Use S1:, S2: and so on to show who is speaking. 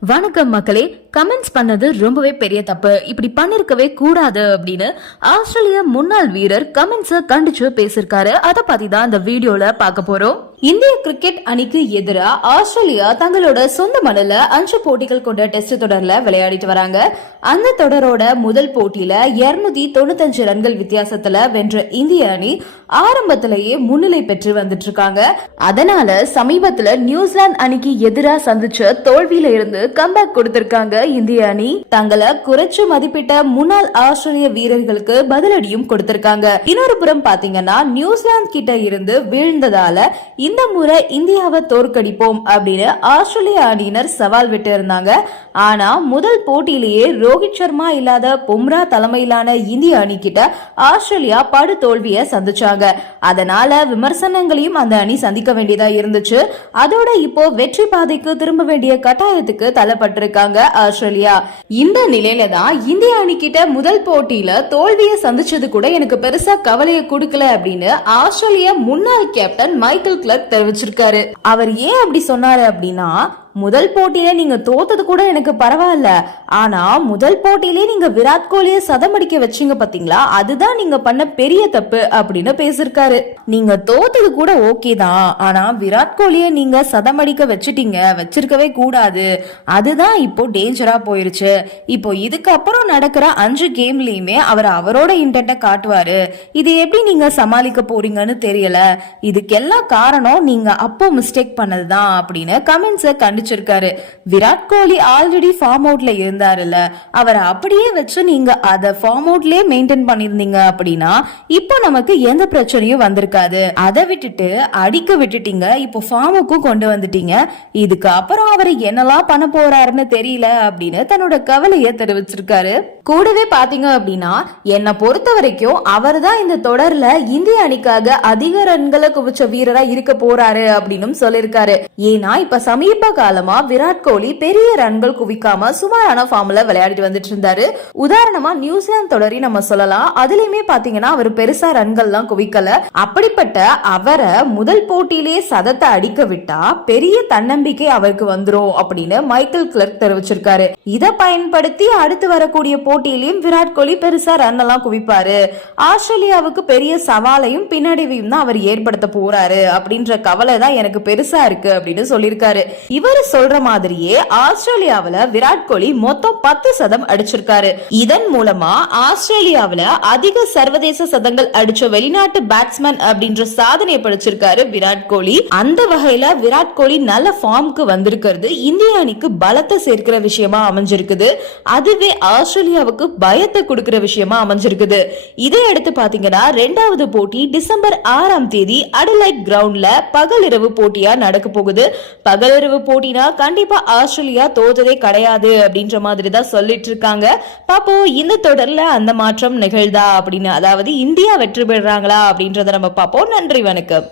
S1: வணக்கம் மக்களே கமெண்ட்ஸ் பண்ணது ரொம்பவே பெரிய தப்பு. இப்படி பண்ணிருக்கவே கூடாது அப்படின்னு ஆஸ்திரேலிய முன்னாள் வீரர் கமெண்ட்ஸை கண்டிச்சு பேசிருக்காரு. அதை பத்தி தான் இந்த வீடியோல பார்க்க போறோம். இந்திய கிரிக்கெட் அணிக்கு எதிரா ஆஸ்திரேலியா தங்களோட சொந்த மண்ணில் அஞ்சு போட்டிகள் கொண்ட டெஸ்ட் தொடர்ல விளையாடிட்டு வராங்க. அந்த தொடரோட முதல் போட்டியில 295 தொண்ணூத்தஞ்சு ரன்கள் வித்தியாசத்துல வென்ற இந்திய அணி ஆரம்பத்திலேயே முன்னிலை பெற்று வந்துட்டு இருக்காங்க அதனால சமீபத்துல நியூசிலாந்து அணிக்கு எதிரா சந்திச்ச தோல்வியில இருந்து கம்பேக் கொடுத்திருக்காங்க இந்திய அணி. தங்களை குறைச்சு மதிப்பிட்ட முன்னாள் ஆஸ்திரேலிய வீரர்களுக்கு பதிலடியும் கொடுத்திருக்காங்க. இன்னொரு புறம் பாத்தீங்கன்னா நியூசிலாந்து கிட்ட இருந்து வீழ்ந்ததால இந்த முறை இந்தியாவை தோற்கடிப்போம் அப்படின்னு ஆஸ்திரேலிய அணியினர் சவால் விட்டு இருந்தாங்க ஆனா முதல் போட்டியிலேயே ரோஹித் சர்மா இல்லாத பும்ரா தலைமையிலான இந்திய அணி கிட்ட ஆஸ்திரேலியா படு தோல்வியை சந்திச்சாங்க. அதனால விமர்சனங்களையும் அந்த அணி சந்திக்க வேண்டியதா இருந்துச்சு. அதோட இப்போ வெற்றி பாதைக்கு திரும்ப வேண்டிய கட்டாயத்துக்கு தள்ளப்பட்டிருக்காங்க ஆஸ்திரேலியா. இந்த நிலையில தான் இந்திய அணிக்கிட்ட முதல் போட்டியில தோல்வியை சந்திச்சது கூட எனக்கு பெருசா கவலையை கொடுக்கல அப்படின்னு ஆஸ்திரேலியா முன்னாள் கேப்டன் மைக்கேல் தெரிவிச்சிருக்காரு. அவர் ஏன் அப்படி சொன்னாரு அப்படின்னா முதல் போட்டியில நீங்க தோத்தது கூட எனக்கு பரவாயில்ல. ஆனா முதல் போட்டியிலே நீங்க விராட் கோலியை சதமடிக்க வச்சீங்க பாத்தீங்களா? அதுதான் நீங்க பண்ண பெரிய தப்பு அப்படின்னு பேசிருக்காரு நீங்க தோத்தது கூட ஓகே தான். ஆனா விராட் கோலியை நீங்க சதமடிக்க வச்சிட்டீங்க வச்சிருக்கவே கூடாது. அதுதான் இப்போ டேஞ்சரா போயிருச்சு. இப்போ இதுக்கப்புறம் நடக்கிற அஞ்சு கேம்லயுமே அவர் அவரோட இன்டென்ட காட்டுவாரு. இது எப்படி நீங்க சமாளிக்க போறீங்கன்னு தெரியல. இதுக்கெல்லாம் காரணம் நீங்க அப்போ மிஸ்டேக் பண்ணதுதான் அப்படின்னு கமெண்ட்ஸ கண்டிச்சிருக்காரு விராட் கோலி ஆல்ரெடி ஃபார்ம் அவுட்ல இருந்தாருல்ல. அவரை அப்படியே வச்சு நீங்க அத ஃபார்ம் அவுட்லயே மெயின்டைன் பண்ணிருந்தீங்க அப்படின்னா இப்போ நமக்கு எந்த பிரச்சனையும் வந்திருக்காது. அதை விட்டுட்டு அடிக்க விட்டுட்டீங்க. இப்போ ஃபார்முக்கும் கொண்டு வந்துட்டீங்க. இதுக்கு அப்புறம் அவர் என்னெல்லாம் பண்ண போறாருன்னு தெரியல அப்படின்னு தன்னோட கவலையை தெரிவிச்சிருக்காரு. கூடவே பாத்தீங்க அப்படின்னா என்னை பொறுத்த வரைக்கும் அவர் தான் இந்த தொடர்ல இந்திய அணிக்காக அதிக ரன்களை குவிச்ச வீரரா இருக்க போறாரு அப்படின்னு சொல்லியிருக்காரு. ஏன்னா இப்ப சமீப காலமா விராட் கோலி பெரிய ரன்கள் குவிக்காம சுமாரான ஃபார்ம்ல விளையாடிட்டு வந்துட்டு இருந்தாரு. உதாரணமா நியூசிலாந்து தொடரி நம்ம சொல்லலாம். அதுலயுமே பாத்தீங்கன்னா அவர் பெருசா ரன்கள்லாம் குவிக்கல. அப்படிப்பட்ட அவரை முதல் போட்டியிலேயே சதத்தை அடிக்க விட்டா பெரிய தன்னம்பிக்கை அவருக்கு வந்துரும் அப்படின்னு மைக்கேல் கிளர்க் தெரிவிச்சிருக்காரு. இதை பயன்படுத்தி அடுத்து வரக்கூடிய போட்டியிலையும் விராட் கோலி பெருசா ரன் எல்லாம் குவிப்பாரு. ஆஸ்திரேலியாவுக்கு பெரிய சவாலையும் பின்னடைவையும் தான் அவர் ஏற்படுத்த போறாரு. அப்படின்ற கவலை தான் எனக்கு பெருசா இருக்கு அப்படின்னு சொல்லியிருக்காரு. இவர் சொல்ற மாதிரியே ஆஸ்திரேலியாவில விராட் கோலி மொத்தம் பத்து சதம் அடிச்சிருக்காரு. இதன் மூலமா ஆஸ்திரேலியாவில அதிக சர்வதேச சதங்கள் அடிச்ச வெளிநாட்டு பேட்ஸ்மேன் அப்படின்ற சாதனையை படிச்சிருக்காரு விராட் கோலி. அந்த வகையில விராட் கோலி நல்ல ஃபார்முக்கு வந்திருக்கிறது. இந்திய அணிக்கு பலத்தை சேர்க்கிற விஷயமா அமைஞ்சிருக்குது. அதுவே ஆஸ்திரேலியா ஆஸ்திரேலியாவுக்கு பயத்தை கொடுக்கிற விஷயமா அமைஞ்சிருக்குது. இதை அடுத்து பாத்தீங்கன்னா ரெண்டாவது போட்டி டிசம்பர் ஆறாம் தேதி அடலைட் கிரவுண்ட்ல பகலிரவு போட்டியா நடக்க போகுது. பகலிரவு போட்டினா கண்டிப்பா ஆஸ்திரேலியா தோத்ததே கிடையாது அப்படின்ற மாதிரி தான் சொல்லிட்டு இருக்காங்க. பாப்போ இந்த தொடர்ல அந்த மாற்றம் நிகழ்தா அப்படின்னு? அதாவது இந்தியா வெற்றி பெறுறாங்களா அப்படின்றத நம்ம பார்ப்போம் நன்றி வணக்கம்.